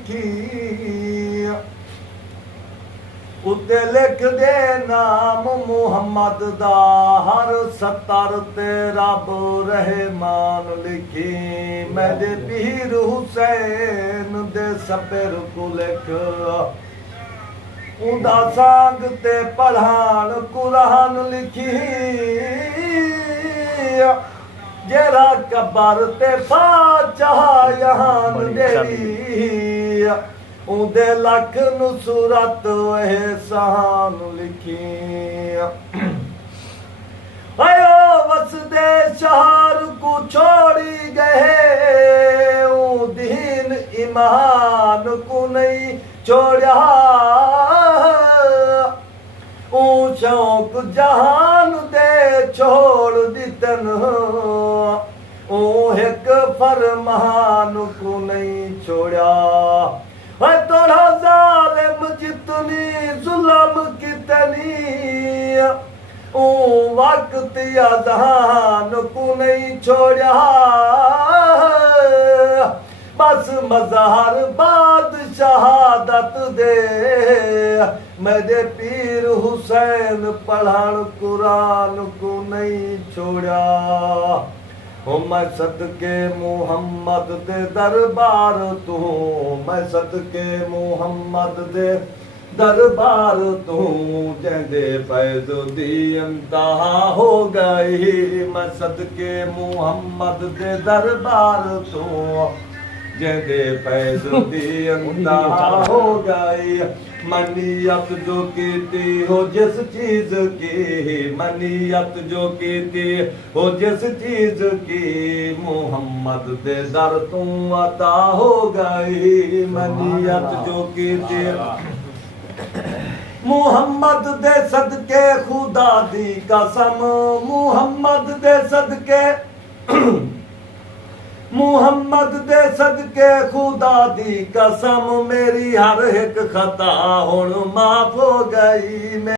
लिखी उत्ते लिख दे नाम मुहम्मद दा हर सतर ते रब रहमान लिखी मेरे पीर हुसैन दे सबर को लिख उदा सांग ते पढ़ान कुरान लिखी जेरा कबर ते पाचाह यहान देरी उदे लख नुसरत एहसान लिखी आयो वसदे शहर को छोड़ी गए दीन ईमान को नहीं छोड़ा शौक जहान दे छोड़ दितन एक फरमान को नहीं छोड़ा तोड़ा जालिम जितनी जुल्म कितनी वक्त या जहान को नहीं छोड़ा बस मज़हर बाद शहादत दे मेरे पीर हुसैन पढ़ान कुरान को नहीं छोड़ा हो मैं सदके मुहम्मद दे दरबार तू मैं सदके मुहम्मद दे दरबार तू जंदे फैज़ दी इंतहा हो गई मैं सदके मुहम्मद दे दरबार तू जंदे फैज़ दी इंतहा हो गई मनीयत जो कीती हो जिस चीज की मनीयत जो कीती हो जिस चीज की मुहम्मद दे दर तू अता हो गई मनीयत जो कीती मुहम्मद दे सदके खुदा दी कसम मुहम्मद दे सदके मुहम्मद दे सदके खुदा दी कसम मेरी हर एक खता हुण माफ हो गई।